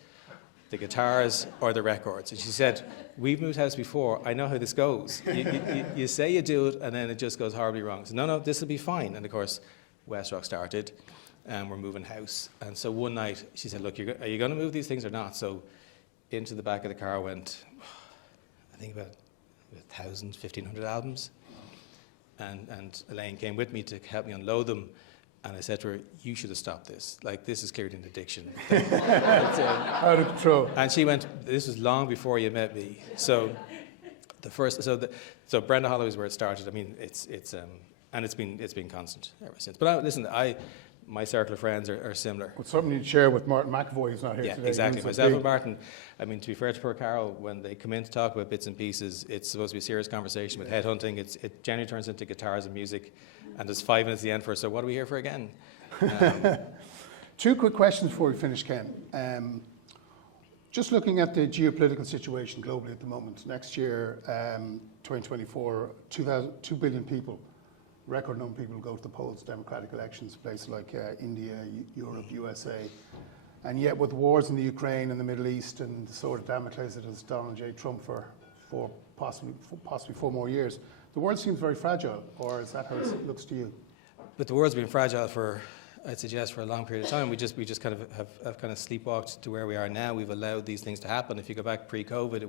the guitars, or the records. And she said, we've moved house before. I know how this goes. You say you do it, and then it just goes horribly wrong. So no, this will be fine. And of course, WestRock started, and we're moving house. And so one night, she said, look, are you going to move these things or not? So into the back of the car went, I think about 1,000, 1,500 albums. And Elaine came with me to help me unload them. And I said to her, you should have stopped this. Like, this is clearly an addiction. Out of control. And she went, this was long before you met me. So so Brenda Holloway is where it started. I mean, it's been constant ever since. But listen, my circle of friends are similar. With something you'd share with Martin McAvoy, who's not here today. Yeah, exactly. Myself and Martin, I mean, to be fair to poor Carol, when they come in to talk about bits and pieces, it's supposed to be a serious conversation with headhunting. It generally turns into guitars and music, and there's 5 minutes at the end for, so what are we here for again? 2 quick questions before we finish, Ken. Just looking at the geopolitical situation globally at the moment, next year, 2024, 2 billion people, record number of people go to the polls, democratic elections, places like India, Europe, USA. And yet with wars in the Ukraine and the Middle East and the sword of Damocles that has Donald J. Trump for possibly 4 more years, the world seems very fragile, or is that how it looks to you? But the world's been fragile for, I'd suggest, for a long period of time. We just kind of have kind of sleepwalked to where we are now. We've allowed these things to happen. If you go back pre-COVID,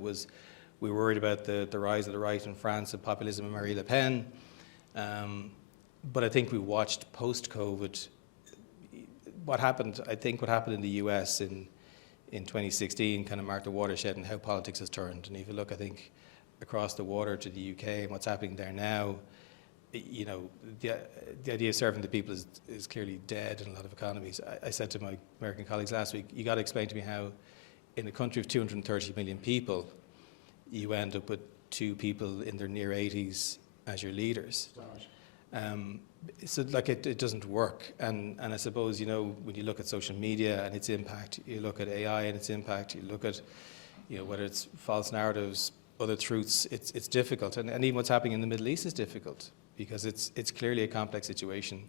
we were worried about the rise of the right in France and populism and Marine Le Pen. But I think we watched post-COVID what happened in the US in 2016 kind of marked a watershed in how politics has turned. And if you look, I think, across the water to the UK and what's happening there now, you know, the idea of serving the people is clearly dead in a lot of economies. I said to my American colleagues last week, you got to explain to me how in a country of 230 million people, you end up with 2 people in their near 80s as your leaders. So like it doesn't work, and I suppose, you know, when you look at social media and its impact, you look at AI and its impact, you look at, you know, whether it's false narratives, other truths, it's difficult, and even what's happening in the Middle East is difficult because it's clearly a complex situation,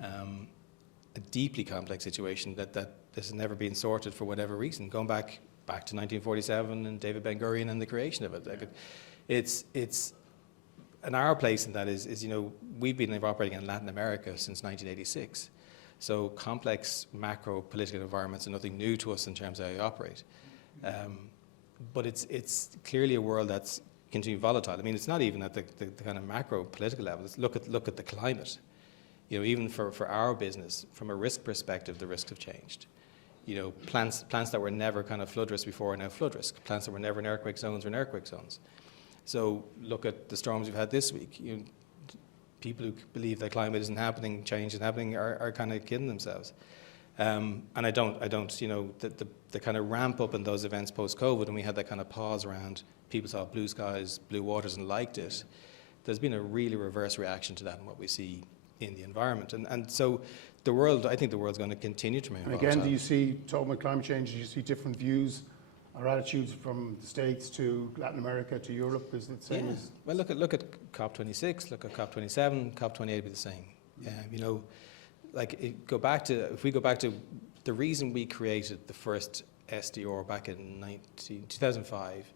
a deeply complex situation that has never been sorted for whatever reason, going back to 1947 and David Ben-Gurion and the creation of it. Like it's and our place in that is, you know, we've been operating in Latin America since 1986. So complex macro political environments are nothing new to us in terms of how we operate. But it's clearly a world that's continue volatile. I mean, it's not even at the kind of macro political level. It's look at the climate. You know, even for our business, from a risk perspective, the risks have changed. You know, plants that were never kind of flood risk before are now flood risk. Plants that were never in earthquake zones are in earthquake zones. So look at the storms we've had this week. You know, people who believe that climate isn't happening, change isn't happening, are kind of kidding themselves. And I don't, you know, the kind of ramp up in those events post-COVID, and we had that kind of pause around, people saw blue skies, blue waters and liked it. There's been a really reverse reaction to that in what we see in the environment. And so the world, I think the world's going to continue to remain volatile. Again, do you see, talking about climate change, do you see different views or attitudes from the States to Latin America to Europe? Is it the same as? Well, look at COP26, look at COP27, COP28 will be the same. You know, like if we go back to the reason we created the first SDR back in 2005,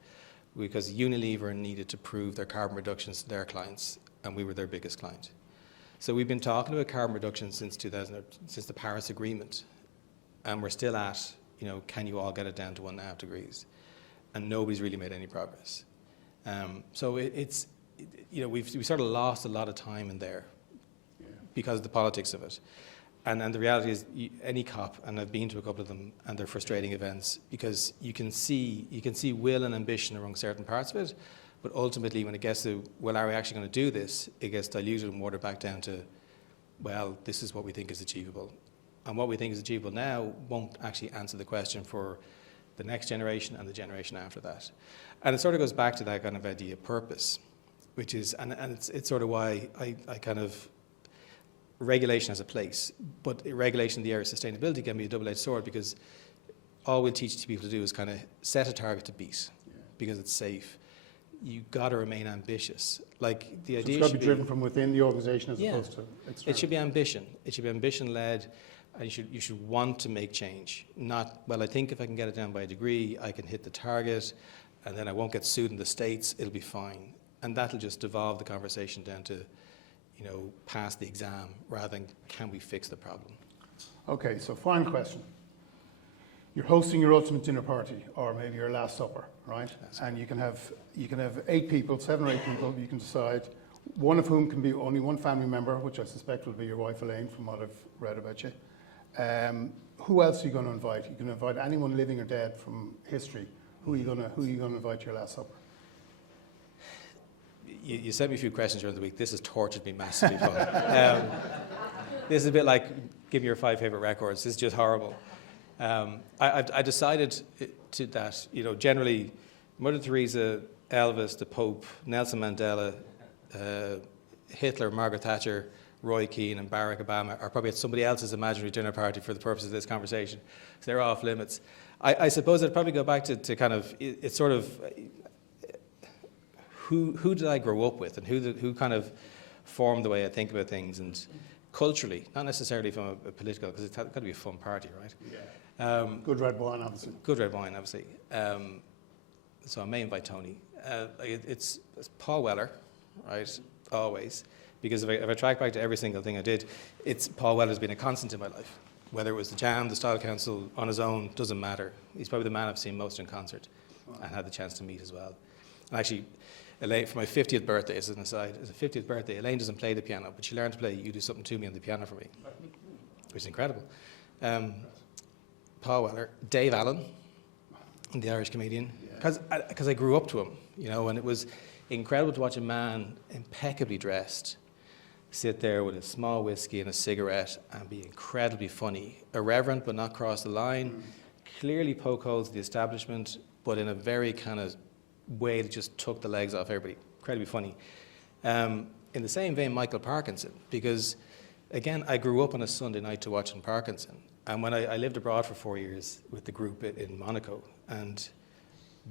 because Unilever needed to prove their carbon reductions to their clients, and we were their biggest client. So we've been talking about carbon reduction since the Paris Agreement, and we're still at, you know, can you all get it down to 1.5 degrees? And nobody's really made any progress. So it's you know, we sort of lost a lot of time in there because of the politics of it. And the reality is, any COP, and I've been to a couple of them, and they're frustrating events because you can see will and ambition among certain parts of it, but ultimately when it gets to, well, are we actually going to do this, it gets diluted and watered back down to, well, this is what we think is achievable. And what we think is achievable now won't actually answer the question for the next generation and the generation after that. And it sort of goes back to that kind of idea of purpose, which is, and it's sort of why I kind of, regulation has a place, but regulation in the area of sustainability can be a double-edged sword, because all we'll teach people to do is kind of set a target to beat, because it's safe. You've got to remain ambitious. Like the idea, it's got to be driven from within the organisation as opposed to external. It should be ambition. It should be ambition-led, and you should want to make change. Not, well, I think if I can get it down by a degree, I can hit the target, and then I won't get sued in the States, it'll be fine. And that'll just devolve the conversation down to, you know, pass the exam rather than can we fix the problem. Okay, so final question. You're hosting your ultimate dinner party, or maybe your last supper, right? And you can have 8 people, 7 or 8 people. You can decide, one of whom can be only one family member, which I suspect will be your wife Elaine, from what I've read about you. Who else are you going to invite? You can invite anyone living or dead from history. Who are you going to invite to your last supper? You sent me a few questions during the week. This has tortured me massively. This is a bit like, give me your 5 favorite records. This is just horrible. I decided that, you know, generally Mother Teresa, Elvis, the Pope, Nelson Mandela, Hitler, Margaret Thatcher, Roy Keane and Barack Obama are probably at somebody else's imaginary dinner party for the purpose of this conversation. So they're off limits. I suppose I'd probably go back to kind of, it's sort of, who did I grow up with, and who kind of formed the way I think about things, and culturally, not necessarily from a political, because it's got to be a fun party, right? Yeah. Good red wine, obviously. Good red wine, obviously. So I may invite Tony. It's Paul Weller, right? Always, because if I track back to every single thing I did, Paul Weller's been a constant in my life. Whether it was the Jam, the Style Council, on his own, doesn't matter. He's probably the man I've seen most in concert, and had the chance to meet as well. And actually, Elaine, for my 50th birthday, as an aside, as a 50th birthday, Elaine doesn't play the piano, but she learned to play You Do Something To Me on the piano for me, which is incredible. Paul Weller, Dave Allen, the Irish comedian, because I grew up to him, you know, and it was incredible to watch a man impeccably dressed sit there with a small whiskey and a cigarette and be incredibly funny, irreverent but not cross the line, clearly poke holes at the establishment, but in a very kind of way that just took the legs off everybody. Incredibly funny. In the same vein, Michael Parkinson, because again, I grew up on a Sunday night to watching Parkinson. And when I lived abroad for 4 years with the group in Monaco, and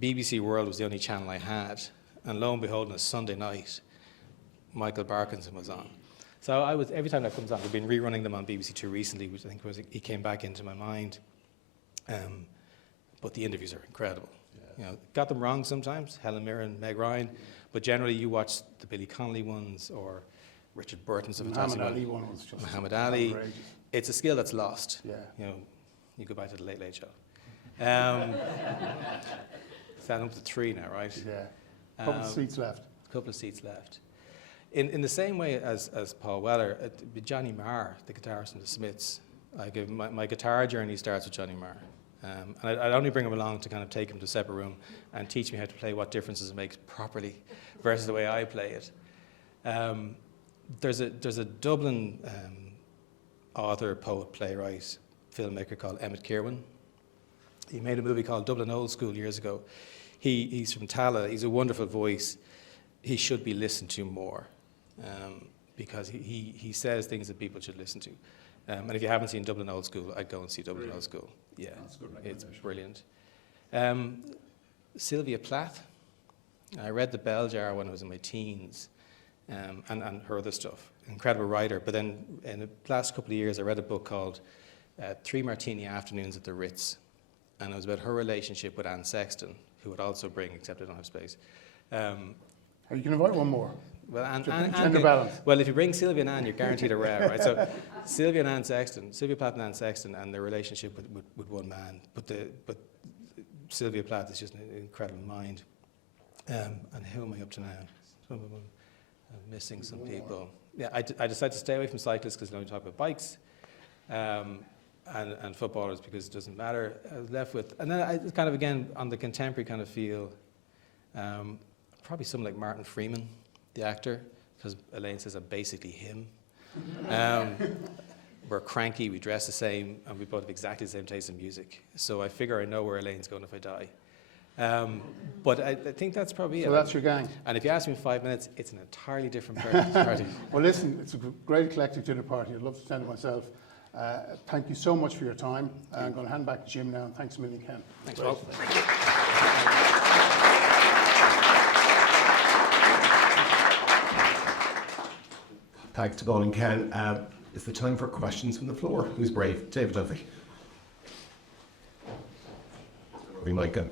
BBC World was the only channel I had, and lo and behold, on a Sunday night, Michael Parkinson was on. So every time that comes on, we've been rerunning them on BBC Two recently, which I think he came back into my mind. But the interviews are incredible. You know, got them wrong sometimes, Helen Mirren, Meg Ryan, but generally you watch the Billy Connolly ones or Richard Burton's. Muhammad Ali one was just Muhammad Ali. outrageous. It's a skill that's lost. Yeah. You know, you go back to the Late Late Show. Stand up to 3 now, right? Yeah. Couple of seats left. A couple of seats left. In the same way as Paul Weller, Johnny Marr, the guitarist from the Smiths, my guitar journey starts with Johnny Marr. And I'd only bring him along to kind of take him to a separate room and teach me how to play, what differences it makes properly versus the way I play it. There's a Dublin author, poet, playwright, filmmaker called Emmett Kirwan. He made a movie called Dublin Old School years ago. He's from Tala. He's a wonderful voice. He should be listened to more because he says things that people should listen to. And if you haven't seen Dublin Old School, I'd go and see Dublin Old School. Yeah, it's brilliant. Sylvia Plath. I read The Bell Jar when I was in my teens, and her other stuff. Incredible writer. But then in the last couple of years, I read a book called Three Martini Afternoons at the Ritz. And it was about her relationship with Anne Sexton, who would also bring, except I don't have space. You can invite one more. Well, Gender balance. Well, if you bring Sylvia and Anne, you're guaranteed a row, right? So Sylvia Plath and Anne Sexton, and their relationship with one man. But Sylvia Plath is just an incredible mind. And who am I up to now? I'm missing some people. Yeah, I decided to stay away from cyclists because they only talk about bikes. And footballers because it doesn't matter. I was left with, and then I kind of again on the contemporary kind of feel, probably someone like Martin Freeman, the actor, because Elaine says I'm basically him. We're cranky, we dress the same, and we both have exactly the same taste in music. So I figure I know where Elaine's going if I die. But I think that's probably it. So that's your gang. And if you ask me in 5 minutes, it's an entirely different party. Well, listen, it's a great eclectic dinner party. I'd love to attend it myself. Thank you so much for your time. I'm going to hand back to Jim now. Thanks a million, Ken. Thanks, Paul. Thanks to Paul and Ken. It's the time for questions from the floor. Who's brave? David Duffy. We might go.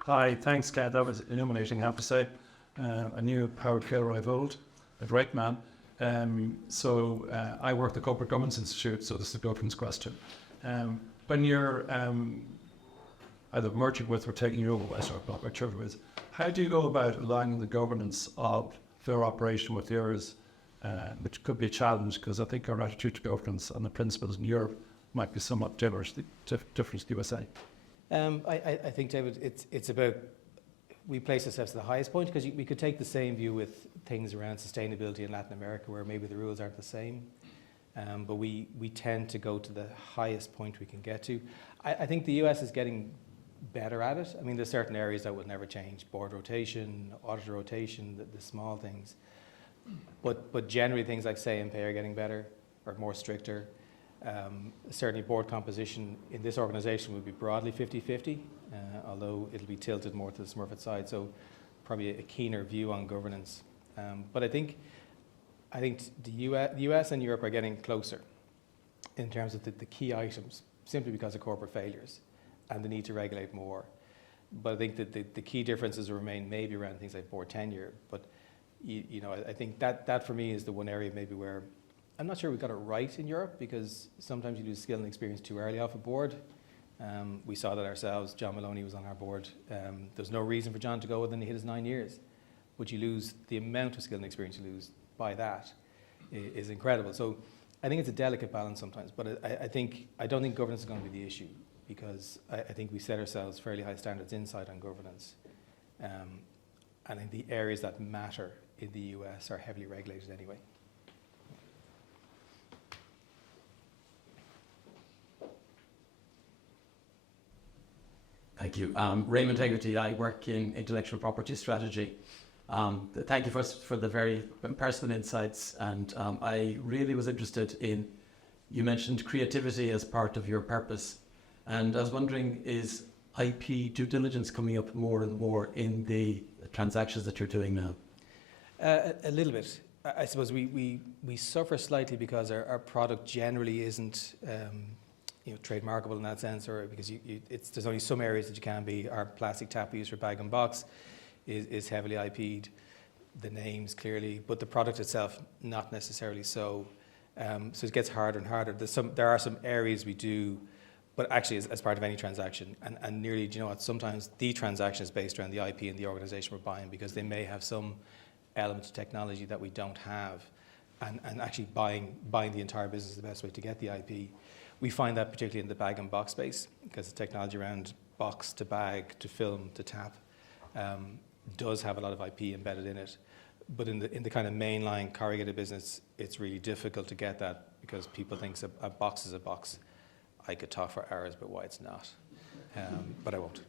Hi, thanks, Ken. That was illuminating, I have to say. I knew Howard Kilroy of old, a great man. I work at the Corporate Governance Institute, so this is a governance question. When you're either merging with or taking over WestRock, whichever it is, how do you go about aligning the governance of fair operation with yours, which could be a challenge because I think our attitude to governance and the principles in Europe might be somewhat different to the USA? I think, David, it's about, we place ourselves at the highest point because we could take the same view with things around sustainability in Latin America where maybe the rules aren't the same. But we tend to go to the highest point we can get to. I think the US is getting better at it. I mean, there's certain areas that will never change. Board rotation, auditor rotation, the small things. But generally things like say and pay are getting better or more stricter. Certainly board composition in this organization would be broadly 50-50, although it'll be tilted more to the Smurfit side. So probably a keener view on governance. But I think the US and Europe are getting closer in terms of the key items, simply because of corporate failures and the need to regulate more. But I think that the key differences remain maybe around things like board tenure. But I think that for me is the one area maybe where I'm not sure we got it right in Europe, because sometimes you lose skill and experience too early off a board. We saw that ourselves. John Maloney was on our board. There's no reason for John to go within he hit his 9 years. But you lose the amount of skill and experience you lose by that is incredible. So I think it's a delicate balance sometimes, but I don't think governance is going to be the issue, because I think we set ourselves fairly high standards inside on governance. And in the areas that matter in the US are heavily regulated anyway. Thank you. Raymond Hegarty, I work in intellectual property strategy. Thank you for the very personal insights, and I really was interested in, you mentioned creativity as part of your purpose, and I was wondering, is IP due diligence coming up more and more in the transactions that you're doing now? A little bit. I suppose we suffer slightly because our product generally isn't trademarkable in that sense, or because there's only some areas that you can be. Our plastic tap we use for bag and box is heavily IP'd, the names clearly, but the product itself not necessarily so. So it gets harder and harder. There are some areas we do, but actually as part of any transaction. And nearly, do you know what, sometimes the transaction is based around the IP and the organization we're buying, because they may have some element of technology that we don't have. And actually buying the entire business is the best way to get the IP. We find that particularly in the bag and box space, because the technology around box to bag to film to tap does have a lot of IP embedded in it. But in the kind of mainline corrugated business, it's really difficult to get that, because people think a box is a box. I could talk for hours about why it's not, but I won't.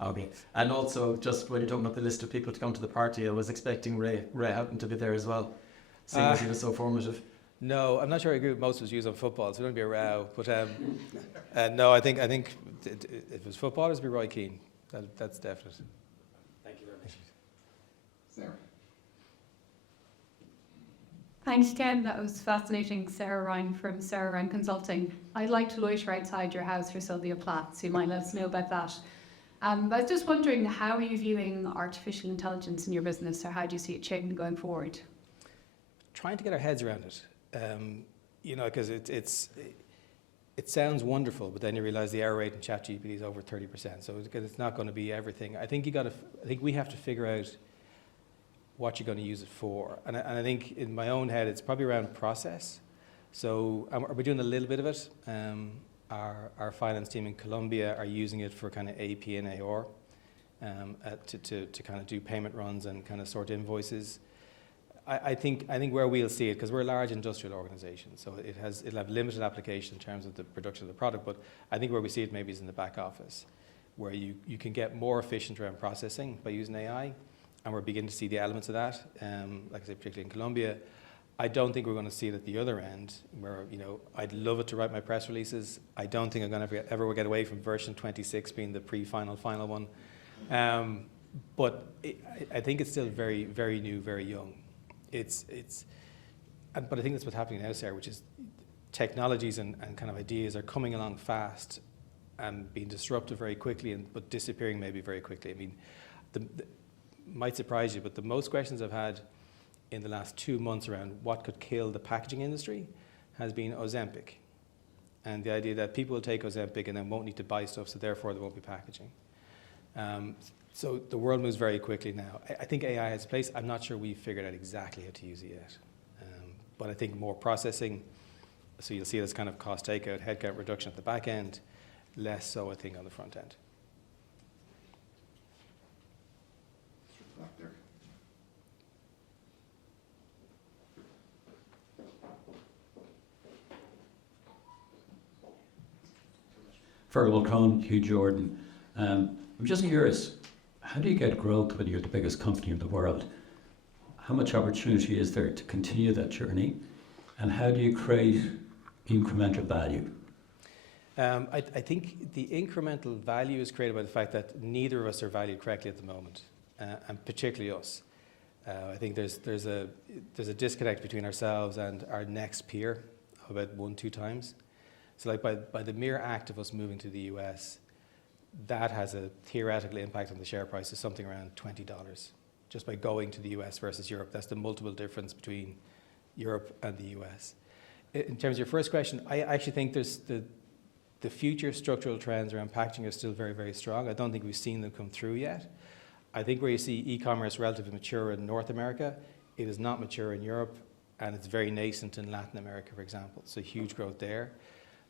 Okay. And also, just when you're talking about the list of people to come to the party, I was expecting Ray Houghton to be there as well, seeing as he was so formative. No, I'm not sure I agree with most of his views on football, so it won't be a row. But no, I think if it was footballers, it'd be Roy Keane. That's definite. Thank you very much. Sarah. Thanks, Ken. That was fascinating. Sarah Ryan from Sarah Ryan Consulting. I'd like to loiter outside your house for Sylvia Plath, so you might let us know about that. I was just wondering, how are you viewing artificial intelligence in your business, or how do you see it changing going forward? Trying to get our heads around it, because it sounds wonderful, but then you realise the error rate in ChatGPT is over 30%. So it's not going to be everything. I think we have to figure out what you're going to use it for. And I think in my own head, it's probably around process. So we're doing a little bit of it. Our finance team in Colombia are using it for kind of AP and AR to kind of do payment runs and kind of sort invoices. I think where we'll see it, because we're a large industrial organisation, so it'll have limited application in terms of the production of the product, but I think where we see it maybe is in the back office, where you can get more efficient around processing by using AI, and we're beginning to see the elements of that, like I say, particularly in Colombia. I don't think we're going to see it at the other end, where, I'd love it to write my press releases. I don't think I'm going to ever get away from version 26 being the final one. But I think it's still very, very new, very young. But I think that's what's happening now, Sarah, which is technologies and kind of ideas are coming along fast and being disrupted very quickly, but disappearing maybe very quickly. I mean, might surprise you, but the most questions I've had in the last 2 months around what could kill the packaging industry has been Ozempic. And the idea that people will take Ozempic and then won't need to buy stuff, so therefore there won't be packaging. So the world moves very quickly now. I think AI has a place. I'm not sure we've figured out exactly how to use it yet. But I think more processing, so you'll see it as kind of cost takeout, headcount reduction at the back end, less so, I think, on the front end. Fergal Crone, Hugh Jordan. I'm just curious, how do you get growth when you're the biggest company in the world? How much opportunity is there to continue that journey? And how do you create incremental value? I think the incremental value is created by the fact that neither of us are valued correctly at the moment, and particularly us. I think there's a disconnect between ourselves and our next peer of about 1-2 times. So like by the mere act of us moving to the US, that has a theoretical impact on the share price of something around $20, just by going to the US versus Europe. That's the multiple difference between Europe and the US. In terms of your first question, I actually think there's the future structural trends around packaging are still very, very strong. I don't think we've seen them come through yet. I think where you see e-commerce relatively mature in North America, it is not mature in Europe, and it's very nascent in Latin America, for example. So huge growth there.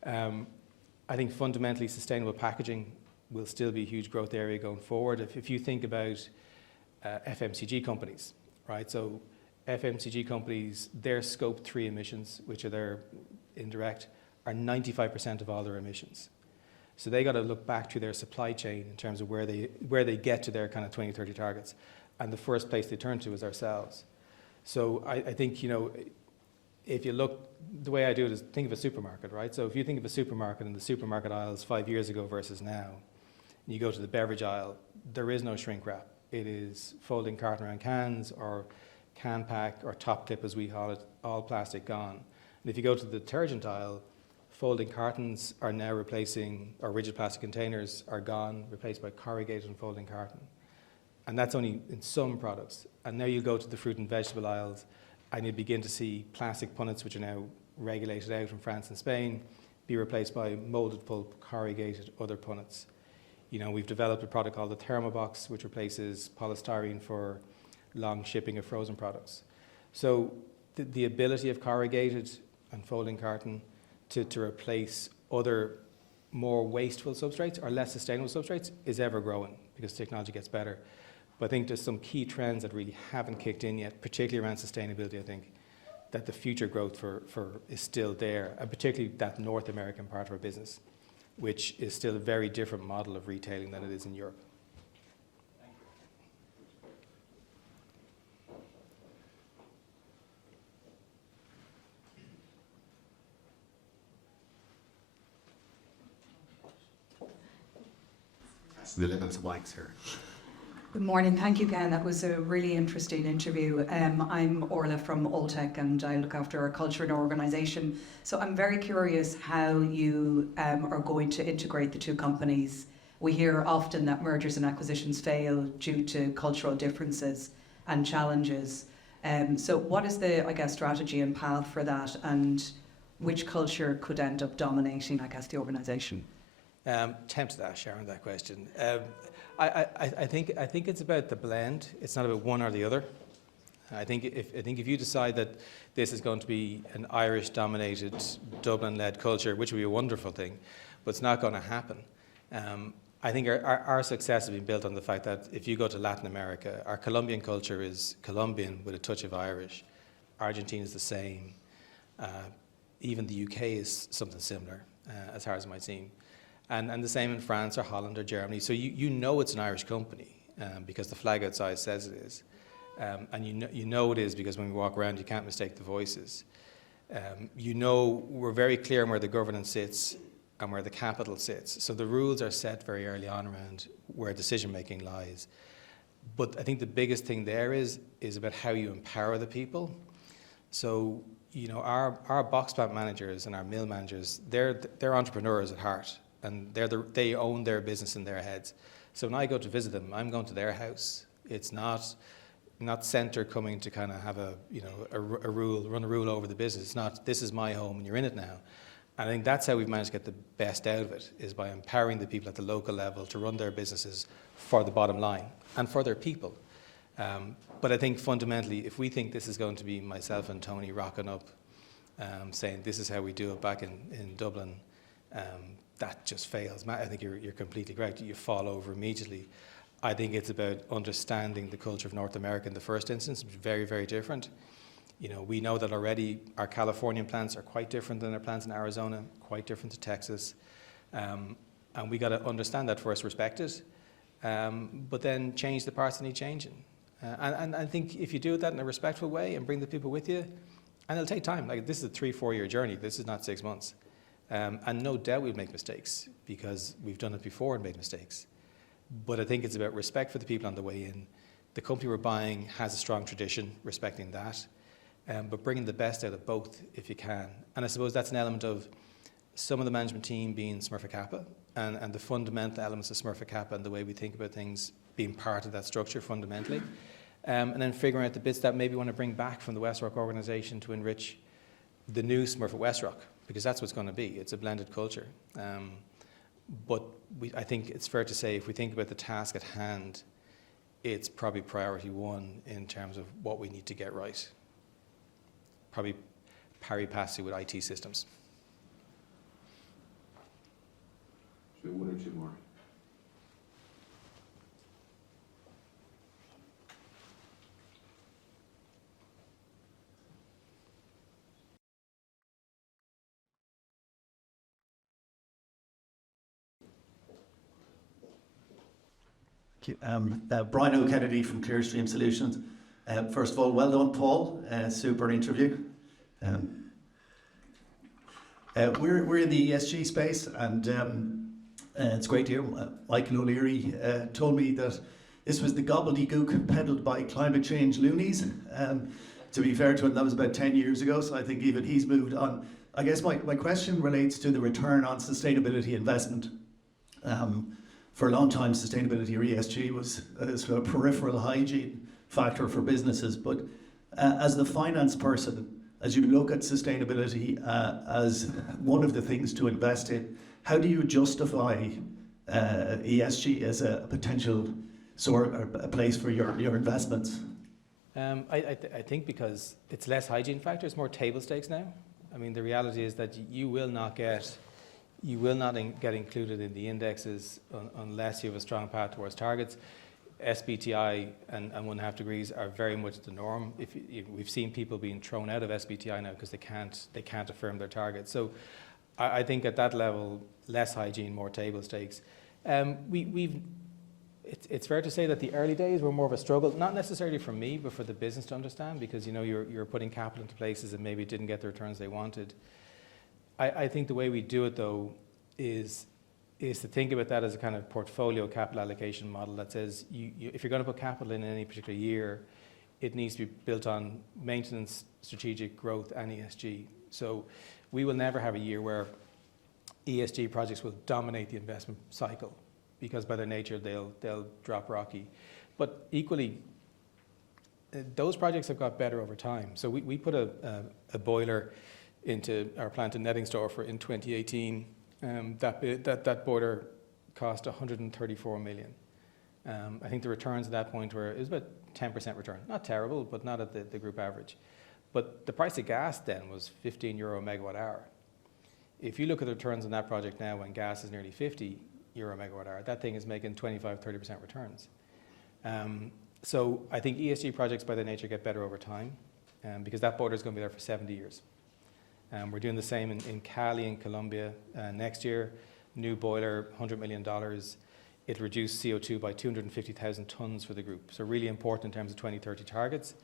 I think fundamentally sustainable packaging will still be a huge growth area going forward. If you think about FMCG companies, right? So FMCG companies, their scope 3 emissions, which are their indirect, are 95% of all their emissions. So they got to look back to their supply chain in terms of where they get to their kind of 2030 targets. And the first place they turn to is ourselves. So I think, if you look, the way I do it is think of a supermarket, right? So if you think of a supermarket and the supermarket aisles 5 years ago versus now, and you go to the beverage aisle, there is no shrink wrap. It is folding carton around cans or can pack or top clip as we call it, all plastic gone. And if you go to the detergent aisle, folding cartons are now replacing, or rigid plastic containers are gone, replaced by corrugated and folding carton. And that's only in some products. And now you go to the fruit and vegetable aisles and you begin to see plastic punnets, which are now regulated out in France and Spain, be replaced by molded pulp, corrugated, other punnets. You know, we've developed a product called the Thermobox, which replaces polystyrene for long shipping of frozen products. So the ability of corrugated and folding carton to replace other more wasteful substrates or less sustainable substrates is ever growing because technology gets better. But I think there's some key trends that really haven't kicked in yet, particularly around sustainability. I think that the future growth for is still there, and particularly that North American part of our business, which is still a very different model of retailing than it is in Europe. That's the limits of mics here. Good morning. Thank you, Ken. That was a really interesting interview. I'm Orla from Alltech and I look after our culture and organisation. So I'm very curious how you are going to integrate the two companies. We hear often that mergers and acquisitions fail due to cultural differences and challenges. So what is the, I guess, strategy and path for that, and which culture could end up dominating, I guess, the organisation? Tempted to ask Sharon that question. I think it's about the blend. It's not about one or the other. I think if you decide that this is going to be an Irish-dominated, Dublin-led culture, which would be a wonderful thing, but it's not going to happen. I think our success has been built on the fact that if you go to Latin America, our Colombian culture is Colombian with a touch of Irish. Argentina is the same. Even the UK is something similar, as hard as it might seem. And the same in France or Holland or Germany. So you know it's an Irish company because the flag outside says it is. And you know it is because when we walk around you can't mistake the voices. You know we're very clear on where the governance sits and where the capital sits. So the rules are set very early on around where decision making lies. But I think the biggest thing there is about how you empower the people. So you know our box plant managers and our mill managers, they're entrepreneurs at heart. And they own their business in their heads. So when I go to visit them, I'm going to their house. It's not centre coming to kind of have run a rule over the business. It's not, this is my home and you're in it now. And I think that's how we've managed to get the best out of it, is by empowering the people at the local level to run their businesses for the bottom line and for their people. But I think fundamentally, if we think this is going to be myself and Tony rocking up, saying this is how we do it back in Dublin, that just fails. Matt, I think you're completely correct. You fall over immediately. I think it's about understanding the culture of North America in the first instance, which is very, very different. You know, we know that already our Californian plants are quite different than our plants in Arizona, quite different to Texas. And we got to understand that first, respect it, but then change the parts that need changing. And I think if you do that in a respectful way and bring the people with you, and it'll take time. Like, this is a 3-4 year journey. This is not 6 months. And no doubt we'll make mistakes because we've done it before and made mistakes. But I think it's about respect for the people on the way in. The company we're buying has a strong tradition, respecting that, but bringing the best out of both if you can. And I suppose that's an element of some of the management team being Smurfit Kappa and the fundamental elements of Smurfit Kappa and the way we think about things being part of that structure fundamentally. And then figuring out the bits that maybe we want to bring back from the WestRock organisation to enrich the new Smurfit WestRock, because that's what's going to be. It's a blended culture. But I think it's fair to say if we think about the task at hand, it's probably priority one in terms of what we need to get right. Probably pari passu with IT systems. Should we one or two more? Brian O'Kennedy from Clearstream Solutions. First of all, well done, Paul. Super interview. We're in the ESG space, and it's great to hear. Michael O'Leary told me that this was the gobbledygook peddled by climate change loonies. To be fair to him, that was about 10 years ago, so I think even he's moved on. I guess my question relates to the return on sustainability investment. For a long time, sustainability or ESG was a peripheral hygiene factor for businesses. But as the finance person, as you look at sustainability as one of the things to invest in, how do you justify ESG as a potential a place for your investments? I think because it's less hygiene factor, it's more table stakes now. I mean, the reality is that you will not get included in the indexes unless you have a strong path towards targets. SBTI and 1.5 degrees are very much the norm. We've seen people being thrown out of SBTI now because they can't affirm their targets. So I think at that level, less hygiene, more table stakes. It's fair to say that the early days were more of a struggle, not necessarily for me, but for the business to understand, because you're putting capital into places and maybe it didn't get the returns they wanted. I think the way we do it though is to think about that as a kind of portfolio capital allocation model that says if you're going to put capital in any particular year, it needs to be built on maintenance, strategic growth, and ESG. So we will never have a year where ESG projects will dominate the investment cycle, because by their nature they'll drop rocky. But equally, those projects have got better over time. So we put a boiler into our plant in Nettingstorfer in 2018. That boiler cost 134 million. I think the returns at that point it was about 10% return. Not terrible, but not at the group average. But the price of gas then was €15 megawatt hour. If you look at the returns on that project now, when gas is nearly €50 megawatt hour, that thing is making 25-30% returns. So I think ESG projects by their nature get better over time, because that boiler is going to be there for 70 years. We're doing the same in Cali in Colombia next year. New boiler, $100 million. It reduced CO2 by 250,000 tons for the group. So really important in terms of 2030 targets.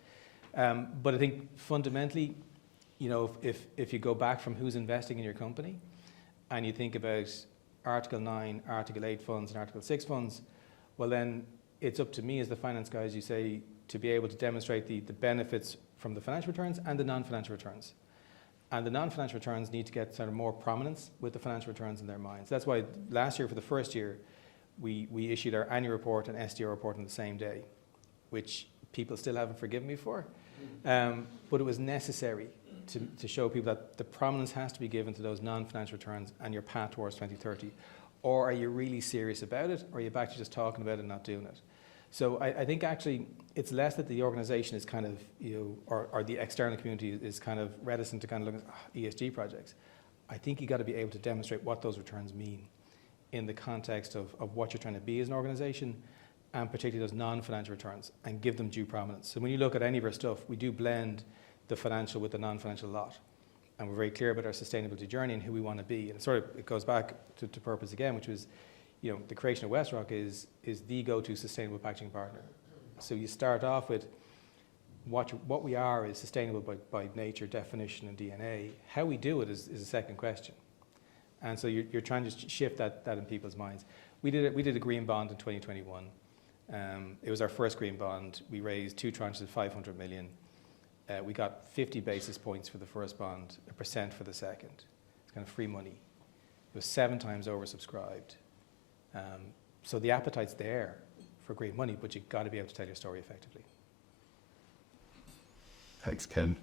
But I think fundamentally, if you go back from who's investing in your company and you think about Article 9, Article 8 funds and Article 6 funds, well then it's up to me as the finance guy, as you say, to be able to demonstrate the benefits from the financial returns and the non-financial returns. And the non-financial returns need to get sort of more prominence with the financial returns in their minds. That's why last year, for the first year, we issued our annual report and SDR report on the same day, which people still haven't forgiven me for. But it was necessary to show people that the prominence has to be given to those non-financial returns and your path towards 2030. Or are you really serious about it, or are you back to just talking about it and not doing it? So I think actually it's less that the organisation is kind of, or the external community is kind of reticent to kind of look at ESG projects. I think you've got to be able to demonstrate what those returns mean in the context of what you're trying to be as an organisation, and particularly those non-financial returns, and give them due prominence. So when you look at any of our stuff, we do blend the financial with the non-financial lot. And we're very clear about our sustainability journey and who we want to be. And it goes back to purpose again, which was, the creation of WestRock is the go-to sustainable packaging partner. So you start off with what we are is sustainable by nature, definition, and DNA. How we do it is a second question. And so you're trying to shift that in people's minds. We did a green bond in 2021. It was our first green bond. We raised 2 tranches of 500 million. We got 50 basis points for the first bond, 1% for the second. It's kind of free money. It was 7 times oversubscribed. So the appetite's there for green money, but you've got to be able to tell your story effectively. Thanks, Ken.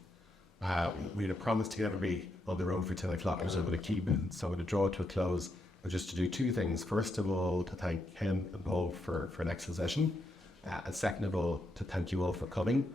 We had a promise to get everybody on the road for 10 o'clock, so I'm going to keep it. So I'm going to draw it to a close. Just to do 2 things. First of all, to thank Ken and Paul for an excellent session. And second of all, to thank you all for coming.